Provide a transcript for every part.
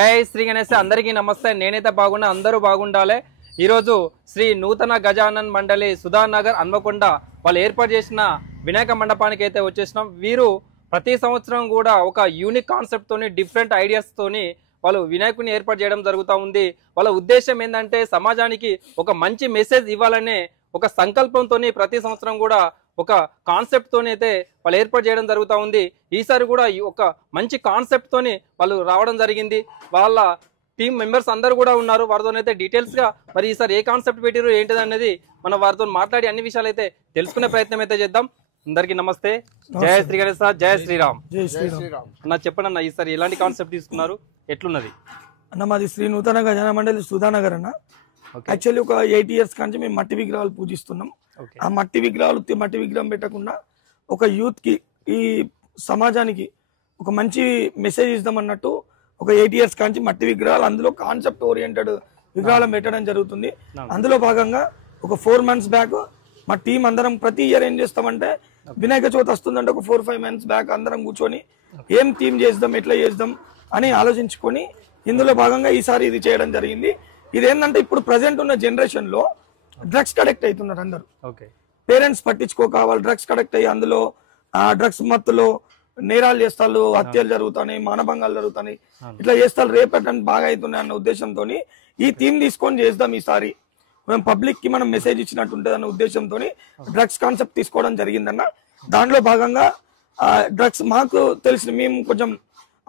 జై శ్రీ గణేశ అందరికీ నమస్తే. నేనైతే బాగున్నా, అందరూ బాగుండాలి. ఈరోజు శ్రీ నూతన గజానన్ మండలి సుధానగర్ హన్మకొండ వాళ్ళు ఏర్పాటు చేసిన వినాయక మండపానికి అయితే వచ్చేసినాం. వీరు ప్రతి సంవత్సరం కూడా ఒక యూనిక్ కాన్సెప్ట్ తోని డిఫరెంట్ ఐడియాస్ తోని వాళ్ళు వినాయకుడిని ఏర్పాటు చేయడం జరుగుతూ ఉంది. వాళ్ళ ఉద్దేశం ఏంటంటే సమాజానికి ఒక మంచి మెసేజ్ ఇవ్వాలనే ఒక సంకల్పంతో ప్రతి సంవత్సరం కూడా ఒక కాన్సెప్ట్ తోని అయితే వాళ్ళు ఏర్పాటు చేయడం జరుగుతూ ఉంది. ఈసారి కూడా ఒక మంచి కాన్సెప్ట్ తోని వాళ్ళు రావడం జరిగింది. వాళ్ళ టీమ్ మెంబర్స్ అందరూ కూడా ఉన్నారు. వారితోనైతే డీటెయిల్స్ గా మరి ఈసారి ఏ కాన్సెప్ట్ పెట్టారు ఏంటిది అనేది మనం వారితో మాట్లాడి అన్ని విషయాలు అయితే తెలుసుకునే ప్రయత్నం అయితే చేద్దాం. అందరికీ నమస్తే. జయ శ్రీ గణేశ, జయ శ్రీరామ్. అన్న చెప్పండి అన్న, ఈసారి ఎలాంటి కాన్సెప్ట్ తీసుకున్నారు, ఎట్లున్నది అన్న? మాది శ్రీ నూతన గజాన మండలి సుధానగర్ అన్న. యాక్చువల్లీ ఒక 8 years నుంచి మేము మట్టి విగ్రహాలు పూజిస్తున్నాం. ఆ మట్టి విగ్రహం పెట్టకుండా ఒక యూత్ కి, ఈ సమాజానికి ఒక మంచి మెసేజ్ ఇద్దాం అన్నట్టు ఒక 8 years నుంచి మట్టి విగ్రహాలు, అందులో కాన్సెప్ట్ ఓరియంటెడ్ విగ్రహాలను పెట్టడం జరుగుతుంది. అందులో భాగంగా ఒక 4 months బ్యాక్ మా టీం అందరం ప్రతి ఇయర్ ఏం చేస్తామంటే, వినాయక చవితి వస్తుందంటే ఒక 4-5 months బ్యాక్ అందరం కూర్చొని ఏం థీమ్ చేద్దాం, ఎట్లా చేద్దాం అని ఆలోచించుకొని ఇందులో భాగంగా ఈసారి ఇది చేయడం జరిగింది. ఇదేంటంటే ఇప్పుడు ప్రజెంట్ ఉన్న జనరేషన్ లో డ్రగ్స్ కడెక్ట్ అవుతున్నారు అందరు. పేరెంట్స్ పట్టించుకోక వాళ్ళు డ్రగ్స్ కడెక్ట్ అయ్యి అందులో ఆ డ్రగ్స్ మత్తులో నేరాలు చేస్తారు, హత్యలు జరుగుతున్నాయి, మానభంగాలు జరుగుతున్నాయి, ఇట్లా చేస్తారు, రేపటి బాగా అవుతున్నాయి అన్న ఉద్దేశంతో ఈ థీమ్ తీసుకొని చేద్దాం ఈసారి, మేము పబ్లిక్ కి మనం మెసేజ్ ఇచ్చినట్టు ఉంటుంది అన్న ఉద్దేశంతో డ్రగ్స్ కాన్సెప్ట్ తీసుకోవడం జరిగిందన్న. దాంట్లో భాగంగా డ్రగ్స్ మాకు తెలిసిన మేము కొంచెం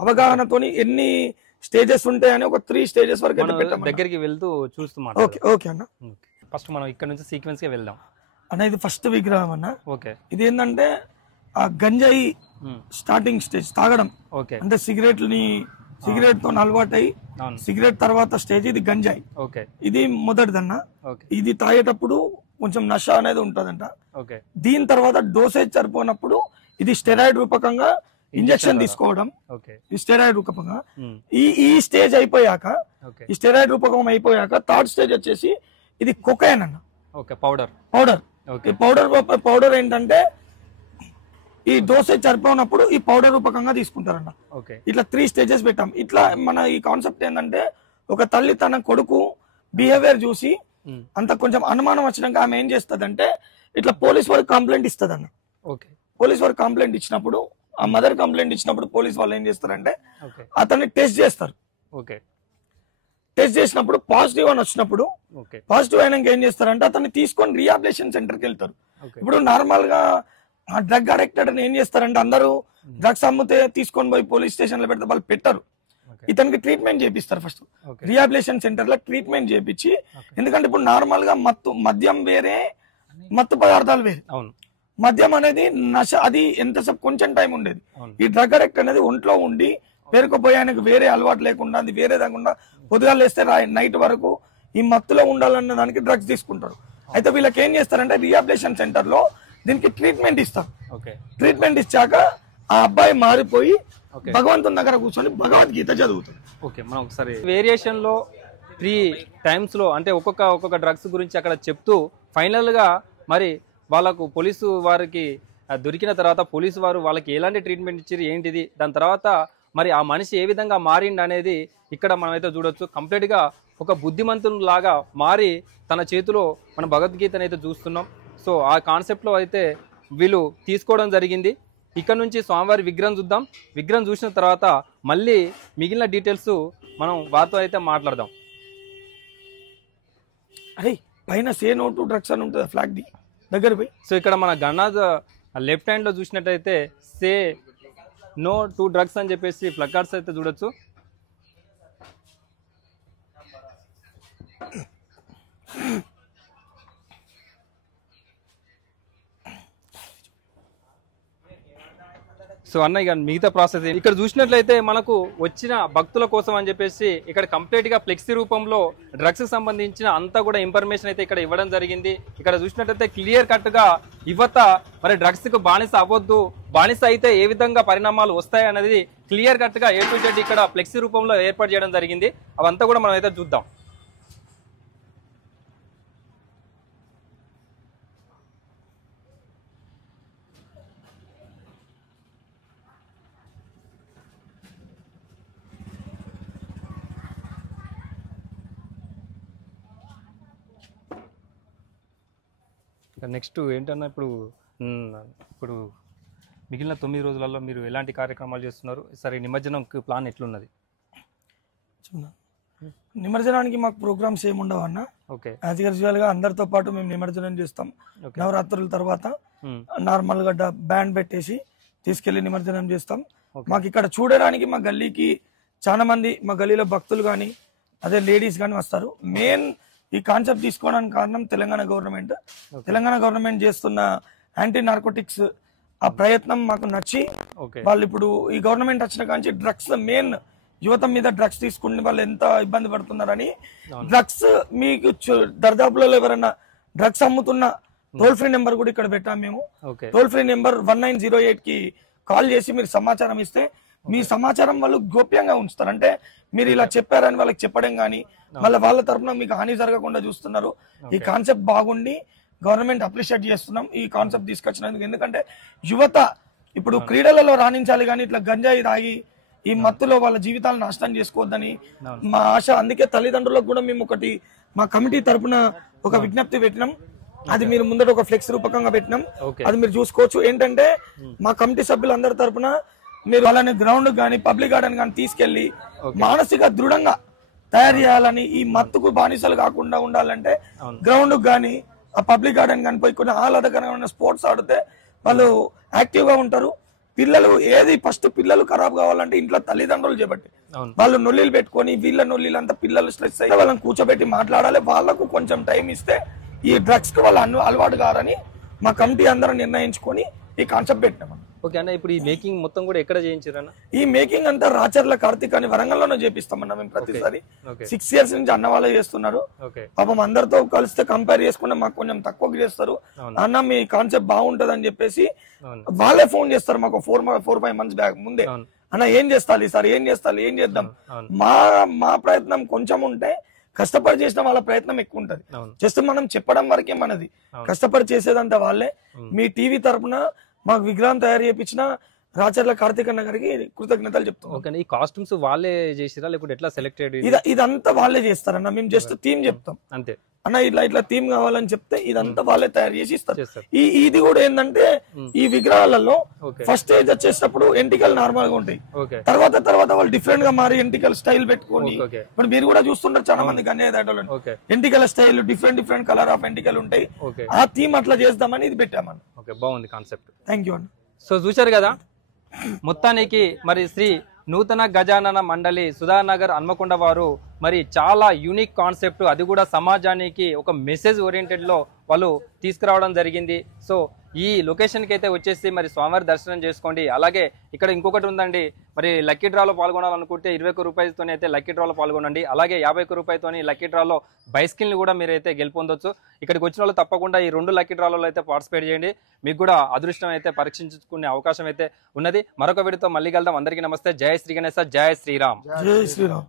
అవగాహనతోని ఎన్ని స్టేజెస్ ఉంటాయని ఒక 3 stages వరకు దగ్గరికి వెళ్తూ చూస్తున్నాం. ఓకే అన్న, ఫస్ట్ మనం ఇక్కడ నుంచి సీక్వెన్స్ గా వెళ్దాం అన్న. ఇది ఫస్ట్ విగ్రహం అన్న. ఓకే, ఇది ఏంటంటే ఆ గంజాయి స్టార్టింగ్ స్టేజ్ తాగడం, అంటే సిగరెట్ తో అలవాటై సిగరెట్ తర్వాత స్టేజ్ ఇది గంజాయి. ఇది మొదటిదన్న. ఇది తాగేటప్పుడు కొంచెం నష అనేది ఉంటదంట. దీని తర్వాత డోసేజ్ సరిపోయినప్పుడు ఇది స్టెరాయిడ్ రూపకంగా ఇంజెక్షన్ తీసుకోవడం, ఈ స్టెరాయిడ్ రూపకంగా ఈ స్టేజ్ అయిపోయాక, ఈ స్టెరాయిడ్ రూపకం అయిపోయాక థర్డ్ స్టేజ్ వచ్చేసి ఇది కొకైన్ అన్న. ఈ పౌడర్ ఏంటంటే ఈ డోసేజ్ సరిపోయినప్పుడు ఈ పౌడర్ రూపకంగా తీసుకుంటారన్న. ఇట్లా 3 stages పెట్టాం. ఇట్లా మన ఈ కాన్సెప్ట్ ఏంటంటే, ఒక తల్లి తన కొడుకు బిహేవియర్ చూసి అంత కొంచెం అనుమానం వచ్చినాక ఆమె ఏం చేస్తదంటే ఇట్లా పోలీస్ వారికి కంప్లైంట్ ఇస్తదన్న. పోలీస్ వారికి కంప్లైంట్ ఇచ్చినప్పుడు, ఆ మదర్ కంప్లైంట్ ఇచ్చినప్పుడు పోలీస్ వాళ్ళు ఏం చేస్తారంటే అతన్ని టెస్ట్ చేస్తారు. టెస్ట్ చేసినప్పుడు పాజిటివ్ అని వచ్చినప్పుడు, పాజిటివ్ అయినాక ఏం చేస్తారంటే అతన్ని తీసుకొని రీహాబిలిటేషన్ సెంటర్కి వెళ్తారు. ఇప్పుడు నార్మల్ గా డ్రగ్ అడిక్టెడ్ అని ఏం చేస్తారంటే అందరూ డ్రగ్స్ అమ్మితే తీసుకొని పోయి పోలీస్ స్టేషన్ లో పెడితే వాళ్ళు పెట్టరు. ఇతనికి ట్రీట్మెంట్ చేపిస్తారు. ఫస్ట్ రీహాబిలిటేషన్ సెంటర్ లో ట్రీట్మెంట్ చేపించి, ఎందుకంటే ఇప్పుడు నార్మల్ గా మద్యం వేరే, మత్తు పదార్థాలు వేరే. మద్యం అనేది నశ, అది ఎంతసేపు కొంచెం టైం ఉండేది. ఈ డ్రగ్ అడిక్ట్ అనేది ఒంట్లో ఉండి పేరుకుపోయి ఆయనకు వేరే అలవాటు లేకుండా, అది వేరే కాకుండా పొద్దుగాలు వేస్తే నైట్ వరకు ఈ మత్తులో ఉండాలన్న దానికి డ్రగ్స్ తీసుకుంటారు. అయితే వీళ్ళకి ఏం చేస్తారంటే రీహాబిలిటేషన్ సెంటర్ లో దీనికి ట్రీట్మెంట్ ఇస్తారు. ట్రీట్మెంట్ ఇచ్చాక ఆ అబ్బాయి మారిపోయి భగవంతుని దగ్గర కూర్చొని భగవద్గీత చదువుతాడు. ఓకే, మనం ఒకసారి వేరియేషన్ లో 3 times లో అంటే ఒక్కొక్క డ్రగ్స్ గురించి అక్కడ చెప్తూ ఫైనల్ గా మరి వాళ్ళకు పోలీసు వారికి దొరికిన తర్వాత పోలీసు వారు వాళ్ళకి ఎలాంటి ట్రీట్మెంట్ ఇచ్చారు ఏంటిది, దాని తర్వాత మరి ఆ మనిషి ఏ విధంగా మారిండు అనేది ఇక్కడ మనమైతే చూడొచ్చు. కంప్లీట్ గా ఒక బుద్ధిమంతులు లాగా మారి తన చేతిలో మన భగవద్గీతను అయితే చూస్తున్నాం. సో ఆ కాన్సెప్ట్ లో అయితే వీళ్ళు తీసుకోవడం జరిగింది. ఇక్కడ నుంచి స్వామివారి విగ్రహం చూద్దాం. విగ్రహం చూసిన తర్వాత మళ్ళీ మిగిలిన డీటెయిల్స్ మనం వారితో అయితే మాట్లాడదాం. అరే పైన సే నో టు డ్రగ్స్ అని ఉంటుంది ఫ్లాగ్ ది దగ్గర పోయి. సో ఇక్కడ మన గన్నాథ్ లెఫ్ట్ హ్యాండ్ లో చూసినట్టయితే సే నో టు డ్రగ్స్ అని చెప్పేసి ప్లకార్డ్స్ అయితే చూడొచ్చు. సో అన్న ఇక మిగతా ప్రాసెస్ ఇక్కడ చూసినట్లయితే మనకు వచ్చిన భక్తుల కోసం అని చెప్పేసి ఇక్కడ కంప్లీట్ గా ఫ్లెక్సీ రూపంలో డ్రగ్స్ కి సంబంధించిన అంతా కూడా ఇన్ఫర్మేషన్ అయితే ఇక్కడ ఇవ్వడం జరిగింది. ఇక్కడ చూసినట్లయితే క్లియర్ కట్ గా యువత మరి డ్రగ్స్ కు బానిస అవ్వద్దు, బానిస అయితే ఏ విధంగా పరిణామాలు వస్తాయి అనేది క్లియర్ కట్ గా A to Z ఇక్కడ ఫ్లెక్సీ రూపంలో ఏర్పాటు చేయడం జరిగింది. అవంతా కూడా మనం అయితే చూద్దాం. నెక్స్ట్ ఏంటన్నా ఇప్పుడు మిగిలిన 9 రోజులలో మీరు ఎలాంటి కార్యక్రమాలు చేస్తున్నారు? సరే, నిమజ్జనంకి ప్లాన్ ఎట్లున్నది? నిమజ్జనానికి మాకు ప్రోగ్రామ్స్ ఏమి ఉండవు అన్న. ఓకే, యాజ్ యూజువల్ గా అందరితో పాటు మేము నిమజ్జనం చేస్తాం. నవరాత్రుల తర్వాత నార్మల్ గా బ్యాండ్ పెట్టేసి తీసుకెళ్లి నిమజ్జనం చేస్తాం. మాకు ఇక్కడ చూడడానికి మా గల్లీకి చాలా మంది, మా గల్లీలో భక్తులు కానీ అదే లేడీస్ కానీ వస్తారు. మెయిన్ ఈ కాన్సెప్ట్ తీసుకోవడానికి కారణం తెలంగాణ గవర్నమెంట్ చేస్తున్న యాంటీ నార్కోటిక్స్ ఆ ప్రయత్నం మాకు నచ్చి వాళ్ళు ఇప్పుడు ఈ గవర్నమెంట్ వచ్చిన కాంచి డ్రగ్స్ మెయిన్ యువత మీద డ్రగ్స్ తీసుకుని వాళ్ళు ఎంత ఇబ్బంది పడుతున్నారని డ్రగ్స్ మీకు దర్దాపులలో ఎవరైనా డ్రగ్స్ అమ్ముతున్న టోల్ ఫ్రీ నెంబర్ కూడా ఇక్కడ పెట్టాం మేము. టోల్ ఫ్రీ నెంబర్ 1908 కి కాల్ చేసి మీరు సమాచారం ఇస్తే మీ సమాచారం వాళ్ళు గోప్యంగా ఉంచుతారు. అంటే మీరు ఇలా చెప్పారని వాళ్ళకి చెప్పడం కానీ మళ్ళీ వాళ్ళ తరఫున మీకు హాని జరగకుండా చూస్తున్నారు. ఈ కాన్సెప్ట్ బాగుండి గవర్నమెంట్ అప్రిషియేట్ చేస్తున్నాం ఈ కాన్సెప్ట్ తీసుకొచ్చినందుకు. ఎందుకంటే యువత ఇప్పుడు క్రీడలలో రాణించాలి కానీ ఇట్లా గంజాయి తాగి ఈ మత్తులో వాళ్ళ జీవితాలను నాశనం చేసుకోవద్దని మా ఆశ. అందుకే తల్లిదండ్రులకు కూడా మేము ఒకటి మా కమిటీ తరఫున ఒక విజ్ఞప్తి పెట్టినాం. అది మీరు ముందర ఒక ఫ్లెక్స్ రూపకంగా పెట్టినాం, అది మీరు చూసుకోవచ్చు. ఏంటంటే మా కమిటీ సభ్యులందరి తరఫున మీరు వాళ్ళని గ్రౌండ్ కానీ పబ్లిక్ గార్డెన్ కానీ తీసుకెళ్లి మానసిక దృఢంగా తయారు చేయాలని, ఈ మత్తుకు బానిసలు కాకుండా ఉండాలంటే గ్రౌండ్ కానీ ఆ పబ్లిక్ గార్డెన్ కానీ పోయి కొన్ని ఆహ్లాదకరమైన స్పోర్ట్స్ ఆడితే వాళ్ళు యాక్టివ్ గా ఉంటారు. పిల్లలు ఏది ఫస్ట్ పిల్లలు ఖరాబ్ కావాలంటే ఇంట్లో తల్లిదండ్రులు చేపట్టి వాళ్ళు నొల్లిలు పెట్టుకొని వీళ్ళ నొల్లిలు అంతా పిల్లలు స్ట్రెస్ అయితే వాళ్ళని కూర్చోబెట్టి మాట్లాడాలి. వాళ్ళకు కొంచెం టైం ఇస్తే ఈ డ్రగ్స్ కు వాళ్ళు అలవాటు కారని మా కమిటీ అందరం నిర్ణయించుకొని ఈ కాన్సెప్ట్ పెట్టినాం. ఓకే అన్న, ఇప్పుడు ఈ మేకింగ్ మొత్తం కూడా ఎక్కడ చేయించారన్న? ఈ మేకింగ్ అంతా రాచర్ల కార్తిక్ అని వరంగల్లోనే చేపిస్తామన్నా మేము ప్రతిసారి. 6 years నుంచి అన్న వాళ్ళే చేస్తున్నారు. పాపం అందరితో కలిస్తే కంపేర్ చేసుకుంటే మాకు కొంచెం తక్కువ చేస్తారు. అన్న మీ కాన్సెప్ట్ బాగుంటది అని చెప్పేసి వాళ్ళే ఫోన్ చేస్తారు మాకు 4-5 months బ్యాక్ ముందే. అన్న ఏం చేస్తాలి సార్, ఏం చేద్దాం. మా ప్రయత్నం కొంచెం ఉంటే కష్టపడి చేసిన వాళ్ళ ప్రయత్నం ఎక్కువ ఉంటది. జస్ట్ మనం చెప్పడం వరకే మనది, కష్టపడి చేసేదంతా వాళ్ళే. మీ టీవీ తరపున మాకు విగ్రహం తయారు చేయించిన రాచర్ల కార్తిక్ అన్న గారికి కృతజ్ఞతలు చెప్తాం. ఈ కాస్ట్యూమ్స్ వాళ్ళే చేసిరా లేకపోతే ఎట్లా సెలెక్టెడ్? ఇదంతా వాళ్ళే చేస్తారన్న. మేము జస్ట్ థీమ్ చెప్తాం అంతే అన్న, ఇట్లా థీమ్ కావాలని చెప్తే ఇదంతా వాళ్ళే తయారు చేసి ఇస్తారు. ఇది కూడా ఏంటంటే ఈ విగ్రహాలలో ఫస్ట్ స్టేజ్ వచ్చేటప్పుడు ఎంటికలు నార్మల్ గా ఉంటాయి. తర్వాత వాళ్ళు డిఫరెంట్ గా మారి ఎంటికల్ స్టైల్ పెట్టుకొని ఇప్పుడు మీరు కూడా చూస్తుంటారు చాలా మంది గన్నేదాటలు ఎంటికల స్టైల్ డిఫరెంట్ కలర్ ఆఫ్ ఎంటికలు ఉంటాయి. ఆ థీమ్ అట్లా చేద్దామని ఇది పెట్టామన్న. బాగుంది కాన్సెప్ట్. థ్యాంక్ యూ అన్న. సో చూశారు కదా, మొత్తానికి మరి శ్రీ నూతన గజానన మండలి సుధానగర్ హన్మకొండ వారు మరి చాలా యూనిక్ కాన్సెప్ట్, అది కూడా సమాజానికి ఒక మెసేజ్ ఓరియంటెడ్ లో వాళ్ళు తీసుకురావడం జరిగింది. సో ఈ లొకేషన్కి అయితే వచ్చేసి మరి స్వామివారి దర్శనం చేసుకోండి. అలాగే ఇక్కడ ఇంకొకటి ఉందండి, మరి లక్కీ డ్రాలో పాల్గొనాలనుకుంటే 21 రూపాయలతో అయితే లక్కీ డ్రాలో పాల్గొనండి. అలాగే 51 రూపాయలతో లక్కీ డ్రాలో బైస్కిల్ని కూడా మీరైతే గెలుపొందొచ్చు. ఇక్కడికి వచ్చిన వాళ్ళు తప్పకుండా ఈ 2 లక్కీ డ్రాలలో అయితే పార్టిసిపేట్ చేయండి. మీకు కూడా అదృష్టం అయితే పరీక్షించుకునే అవకాశం అయితే ఉన్నది. మరొక వీడియోతో మళ్ళీ కలుద్దాం. అందరికీ నమస్తే. జై శ్రీ గణేశ, జై శ్రీరామ్. జై శ్రీరామ్.